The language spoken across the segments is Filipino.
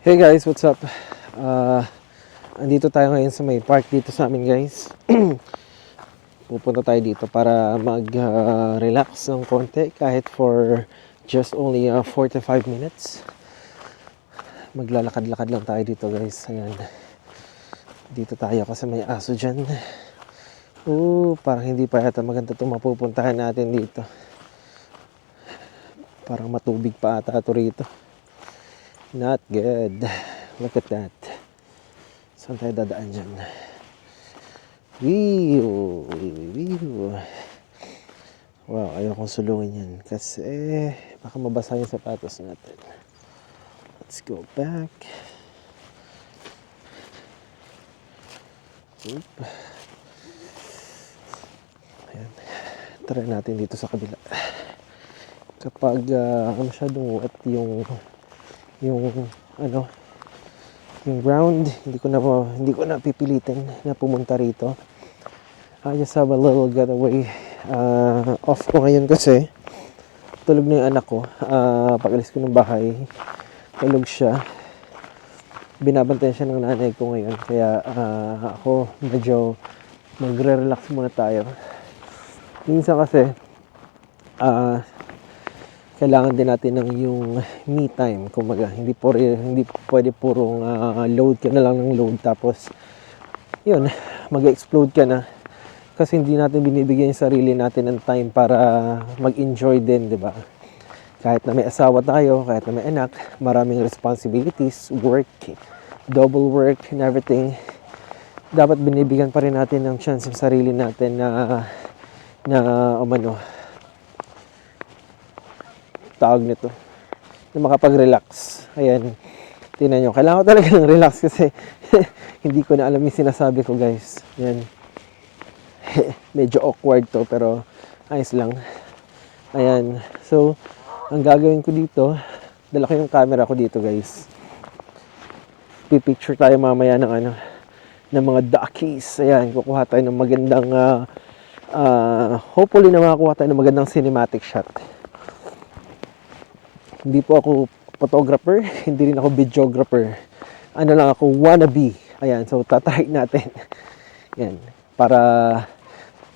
Hey guys, what's up? Uh, andito tayo ngayon sa may park dito sa amin guys. Pupunta tayo dito para mag-relax ng konti kahit for just only uh, 45 minutes. Maglalakad-lakad lang tayo dito guys. Ayan. Dito tayo kasi may aso dyan. Oo, parang hindi pa yata maganda itong mapupuntahan natin dito. Parang matubig pa ata ito rito. Not good. Look at that. Saan tayo dadaan dyan? Wiyo! Wiyo! Wow, ayaw kong sulungin yan. Kasi baka mabasa yung sapatos natin. Let's go back. Oop. Ayan. Try natin dito sa kabila. Kapag ah, masyadong wet yung yung ano yung ground hindi ko na hindi ko na pipilitin na pumunta rito. I just have a little getaway uh, off ko ngayon kasi tulog na yung anak ko. Uh, pag alis ko ng bahay tulog siya. Binabantayan siya ng nanay ko ngayon. Kaya ah, ako medyo magre-relax muna tayo. Minsan kasi ah kailangan din natin ng yung me time. Kumbaga hindi po hindi pwede purong ah, load ka na lang ng load tapos yun mag-explode ka na. Kasi hindi natin binibigyan yung sarili natin ng time para mag-enjoy din di ba? Kahit na may asawa tayo kahit na may anak maraming responsibilities work double work and everything. Dapat binibigyan pa rin natin ng chance yung sarili natin na na umano tawag nito na makapag-relax. Ayan. Tingnan nyo. Kailangan ko talaga ng relax kasi hindi ko na alam yung sinasabi ko guys. Ayan. Medyo awkward to pero ayos lang. Ayan. So, ang gagawin ko dito, dala ko yung camera ko dito guys. Pipicture tayo mamaya ng ano, ng mga duckies. Ayan, kukuha tayo ng magandang, ah, ah, hopefully na makakuha tayo ng magandang cinematic shot. Hindi po ako photographer, hindi rin ako videographer. Ano lang ako, wannabe. Ayan, so tatry natin. Yan, para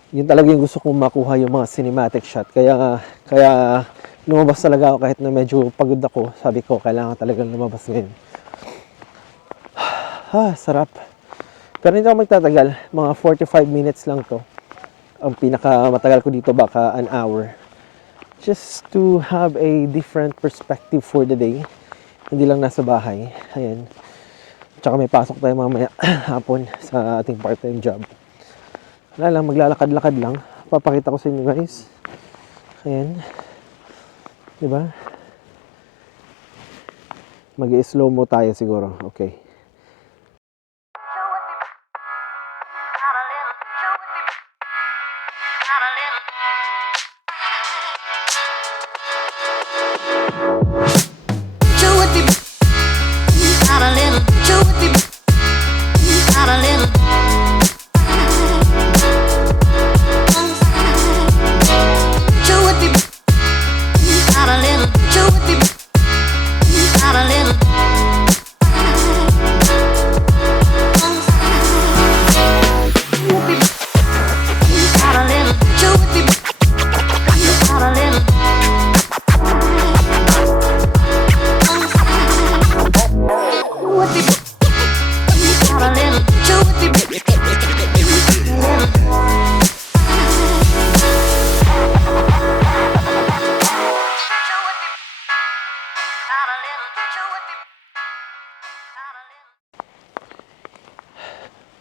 yun talaga yung gusto kong makuha yung mga cinematic shot. Kaya, kaya lumabas talaga ako kahit na medyo pagod ako. Sabi ko, kailangan talaga lumabas ngayon. Ah, sarap. Pero hindi ako magtatagal. Mga 45 minutes lang to. Ang pinaka matagal ko dito baka an hour just to have a different perspective for the day. Hindi lang nasa bahay. Ayan. Tsaka may pasok tayo mamaya hapon sa ating part-time job. Wala lang, maglalakad-lakad lang. Papakita ko sa inyo guys. Ayan. Diba? Mag-slow mo tayo siguro. Okay.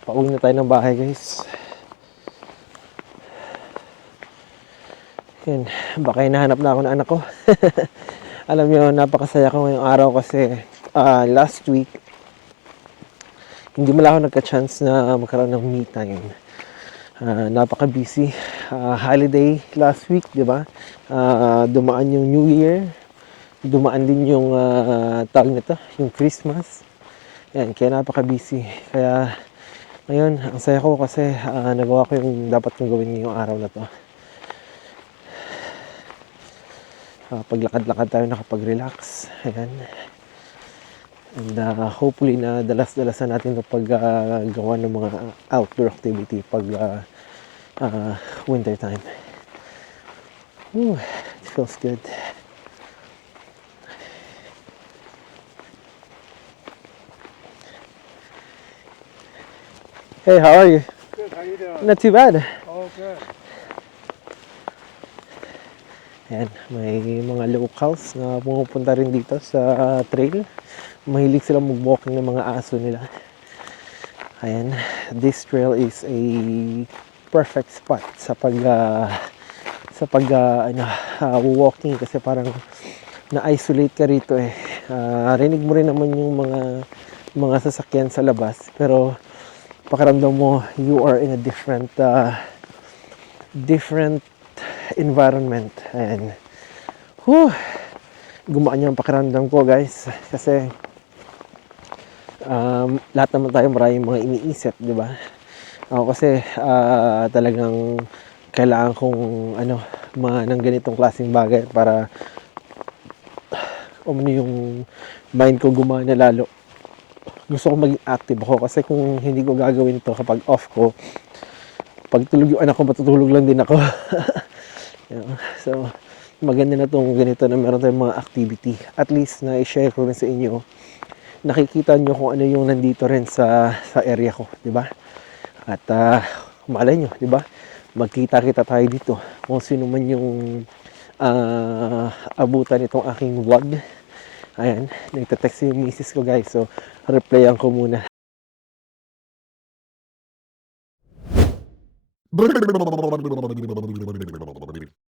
Pauwi na tayo ng bahay guys. Yan, baka hinahanap na ako ng anak ko. Alam niyo, napakasaya ko ngayong araw kasi ah, last week, hindi mo lang ako nagka-chance na magkaroon ng me time. Ah, napaka-busy. Ah, holiday last week, di ba? Ah, dumaan yung New Year. Dumaan din yung uh, tawag nito, yung Christmas. Yan, kaya napaka-busy. Kaya ngayon, ang saya ko kasi ah, nagawa ko yung dapat kong gawin ngayong araw na to. Ah, paglakad-lakad tayo nakapag-relax. Ayan. And uh, hopefully na dalas-dalasan natin ito pag uh, ng mga outdoor activity pag uh, uh, winter time. Ooh, it feels good. Hey, how are you? Good, how you doing? Not too bad. Oh, good. Ayan, may mga locals na pumupunta rin dito sa trail. Mahilig sila mag-walking ng mga aso nila. Ayan, this trail is a perfect spot sa pag ah, sa pag ah, ano, ah, walking kasi parang na-isolate ka rito eh. Ah, rinig mo rin naman yung mga mga sasakyan sa labas pero pakiramdam mo you are in a different ah, different environment. Ayan. Whew. Gumaan yung pakiramdam ko guys. Kasi um, lahat naman tayo maraming mga iniisip, di ba? Ako kasi ah, talagang kailangan kong ano, mga ng ganitong klaseng bagay para umano yung mind ko gumana lalo. Gusto ko maging active ako kasi kung hindi ko gagawin to kapag off ko, pag tulog yung anak ko, matutulog lang din ako. So, maganda na itong ganito na meron tayong mga activity. At least na i-share ko rin sa inyo. Nakikita nyo kung ano yung nandito rin sa, sa area ko, di ba? At uh, malay nyo, di ba? Magkita-kita tayo dito. Kung sino man yung ah, abutan itong aking vlog. Ayan, nagte-text yung misis ko guys. So, replyan ko muna.